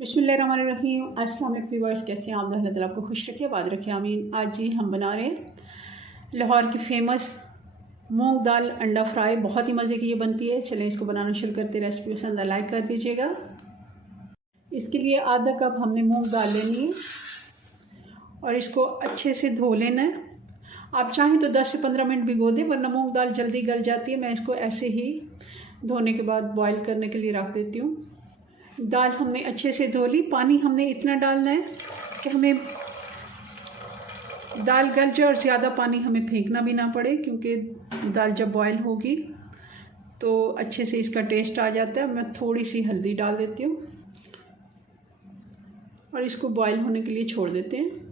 बिस्मिल्लाहिर्रहमानिर्रहीम। अस्सलाम वालेकुम व्यूअर्स, कैसे हैं आप? अल्लाह ताला आपको खुश रखे, आबाद रखे, आमीन। आज जी हम बना रहे हैं लाहौर की फ़ेमस मूंग दाल अंडा फ्राई। बहुत ही मज़े की ये बनती है। चलें इसको बनाना शुरू करते हैं। रेसिपी पसंद लाइक कर दीजिएगा। इसके लिए आधा कप हमने मूंग दाल लेनी है और इसको अच्छे से धो लेना है। आप चाहें तो 10 से 15 मिनट भिगो दें, वरना मूंग दाल जल्दी गल जाती है। मैं इसको ऐसे ही धोने के बाद बॉईल करने के लिए रख देती हूँ। दाल हमने अच्छे से धो ली। पानी हमने इतना डालना है कि हमें दाल गल जाए और ज़्यादा पानी हमें फेंकना भी ना पड़े, क्योंकि दाल जब बॉईल होगी तो अच्छे से इसका टेस्ट आ जाता है। मैं थोड़ी सी हल्दी डाल देती हूँ और इसको बॉईल होने के लिए छोड़ देते हैं।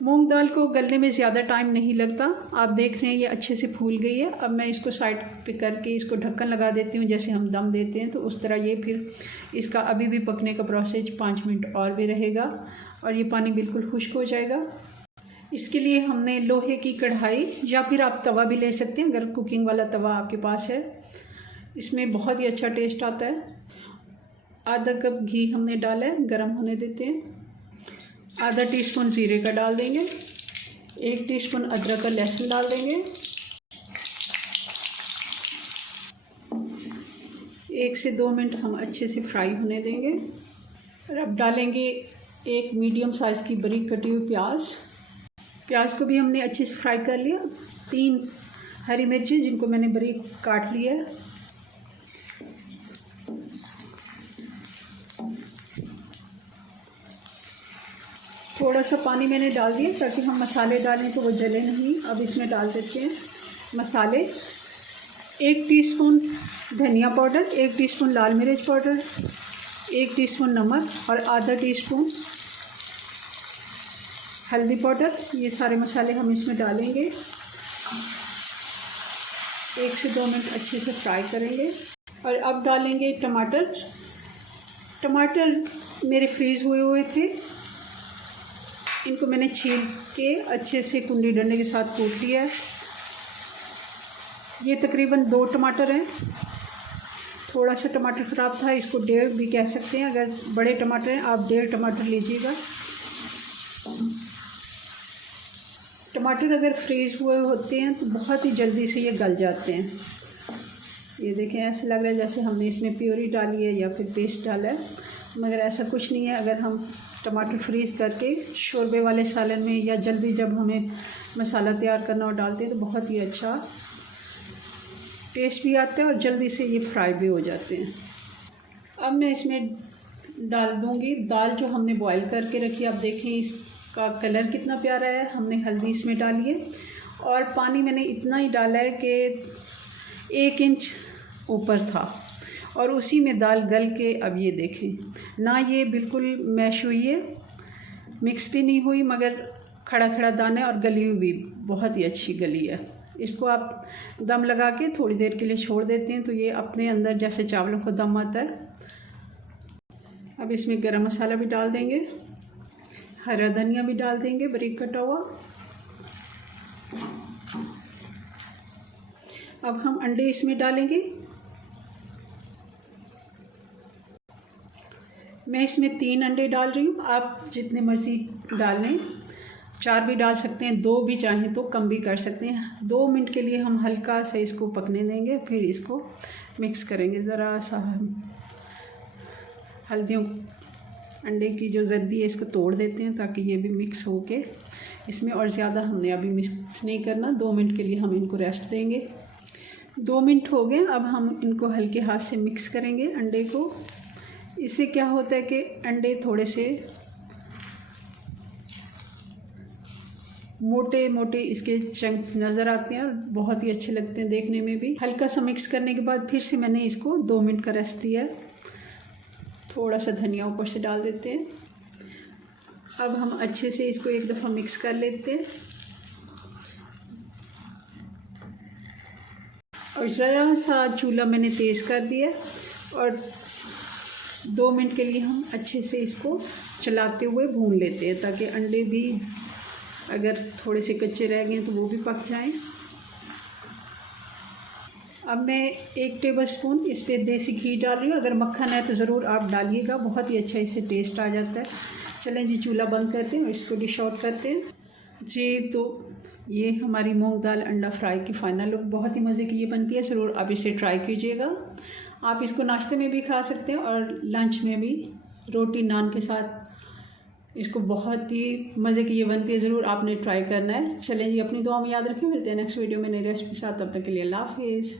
मूंग दाल को गलने में ज़्यादा टाइम नहीं लगता। आप देख रहे हैं ये अच्छे से फूल गई है। अब मैं इसको साइड पे करके इसको ढक्कन लगा देती हूँ। जैसे हम दम देते हैं तो उस तरह ये फिर इसका अभी भी पकने का प्रोसेस 5 मिनट और भी रहेगा और ये पानी बिल्कुल खुश्क हो जाएगा। इसके लिए हमने लोहे की कढ़ाई या फिर आप तवा भी ले सकते हैं, अगर कुकिंग वाला तवा आपके पास है। इसमें बहुत ही अच्छा टेस्ट आता है। आधा कप घी हमने डाला है, गर्म होने देते हैं। आधा टीस्पून जीरे का डाल देंगे। 1 टीस्पून अदरक का लहसुन डाल देंगे। 1 से 2 मिनट हम अच्छे से फ्राई होने देंगे। और अब डालेंगे 1 मीडियम साइज़ की बारीक कटी हुई प्याज को भी हमने अच्छे से फ्राई कर लिया। 3 हरी मिर्ची जिनको मैंने बारीक काट लिया है। थोड़ा सा पानी मैंने डाल दिया ताकि हम मसाले डालें तो वो जले नहीं। अब इसमें डाल देते हैं मसाले। 1 टीस्पून धनिया पाउडर, 1 टीस्पून लाल मिर्च पाउडर, 1 टीस्पून नमक और आधा टीस्पून हल्दी पाउडर। ये सारे मसाले हम इसमें डालेंगे। 1 से 2 मिनट अच्छे से फ्राई करेंगे। और अब डालेंगे टमाटर। टमाटर मेरे फ्रीज़ हुए थे, इनको मैंने छील के अच्छे से कुंडी डंडे के साथ कूट लिया है। ये तकरीबन 2 टमाटर हैं। थोड़ा सा टमाटर ख़राब था, इसको 1.5 भी कह सकते हैं। अगर बड़े टमाटर हैं आप 1.5 टमाटर लीजिएगा। टमाटर अगर फ्रीज़ हुए होते हैं तो बहुत ही जल्दी से ये गल जाते हैं। ये देखें, ऐसा लग रहा है जैसे हमने इसमें प्योरी डाली है या फिर पेस्ट डाला है, मगर ऐसा कुछ नहीं है। अगर हम टमाटर फ्रीज़ करके शोरबे वाले सालन में या जल्दी जब हमें मसाला तैयार करना हो डालते हैं तो बहुत ही अच्छा टेस्ट भी आता है और जल्दी से ये फ्राई भी हो जाते हैं। अब मैं इसमें डाल दूँगी दाल जो हमने बॉईल करके रखी। आप देखें इसका कलर कितना प्यारा है। हमने हल्दी इसमें डाली है और पानी मैंने इतना ही डाला है कि 1 इंच ऊपर था और उसी में दाल गल के अब ये देखें ना, ये बिल्कुल मैश हुई है, मिक्स भी नहीं हुई, मगर खड़ा खड़ा दाना है और गली हुई भी बहुत ही अच्छी गली है। इसको आप दम लगा के थोड़ी देर के लिए छोड़ देते हैं तो ये अपने अंदर जैसे चावलों को दम आता है। अब इसमें गरम मसाला भी डाल देंगे, हरा धनिया भी डाल देंगे बारीक कटा हुआ। अब हम अंडे इसमें डालेंगे। मैं इसमें 3 अंडे डाल रही हूँ, आप जितने मर्ज़ी डाल लें। 4 भी डाल सकते हैं, 2 भी चाहें तो कम भी कर सकते हैं। 2 मिनट के लिए हम हल्का सा इसको पकने देंगे, फिर इसको मिक्स करेंगे। ज़रा सा हल्दियों अंडे की जो जर्दी है इसको तोड़ देते हैं ताकि ये भी मिक्स हो के इसमें। और ज़्यादा हमने अभी मिक्स नहीं करना, 2 मिनट के लिए हम इनको रेस्ट देंगे। 2 मिनट हो गए। अब हम इनको हल्के हाथ से मिक्स करेंगे अंडे को। इससे क्या होता है कि अंडे थोड़े से मोटे मोटे इसके चंक्स नज़र आते हैं और बहुत ही अच्छे लगते हैं देखने में भी। हल्का सा मिक्स करने के बाद फिर से मैंने इसको 2 मिनट का रेस्ट दिया है। थोड़ा सा धनिया ऊपर से डाल देते हैं। अब हम अच्छे से इसको एक दफ़ा मिक्स कर लेते हैं और ज़रा सा चूल्हा मैंने तेज़ कर दिया और 2 मिनट के लिए हम अच्छे से इसको चलाते हुए भून लेते हैं ताकि अंडे भी अगर थोड़े से कच्चे रह गए तो वो भी पक जाएं। अब मैं 1 टेबलस्पून इस पर देसी घी डाल रही हूँ। अगर मक्खन है तो ज़रूर आप डालिएगा, बहुत ही अच्छा इससे टेस्ट आ जाता है। चलें जी, चूल्हा बंद करते हैं और इसको डिश आउट करते हैं जी। तो ये हमारी मूंग दाल अंडा फ्राई की फ़ाइनल लुक बहुत ही मज़े की ये बनती है। ज़रूर आप इसे ट्राई कीजिएगा। आप इसको नाश्ते में भी खा सकते हैं और लंच में भी रोटी नान के साथ इसको बहुत ही मज़े की ये बनती है। ज़रूर आपने ट्राई करना है। चलें जी, अपनी दुआ में याद रखें। मिलते हैं नेक्स्ट वीडियो में नई रेसिपी के साथ। तब तक के लिए अल्लाह हाफिज़।